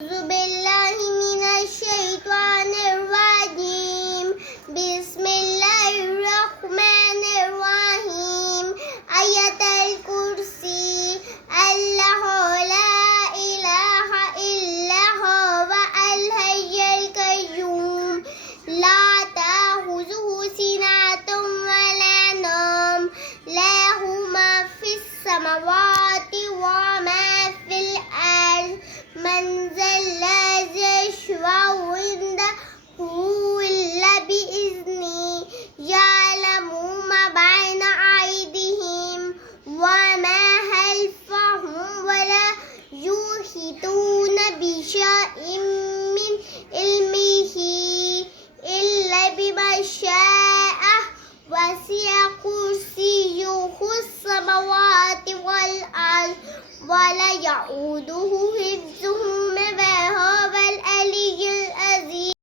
أعوذ بالله من الشيطان الرجيم. بسم الله الرحمن الرحيم. آية الكرسي. الله لا إله إلا هو الحي القيوم لا تأخذه سنة ولا نوم له ما في السماوات وما في الأرض من ذا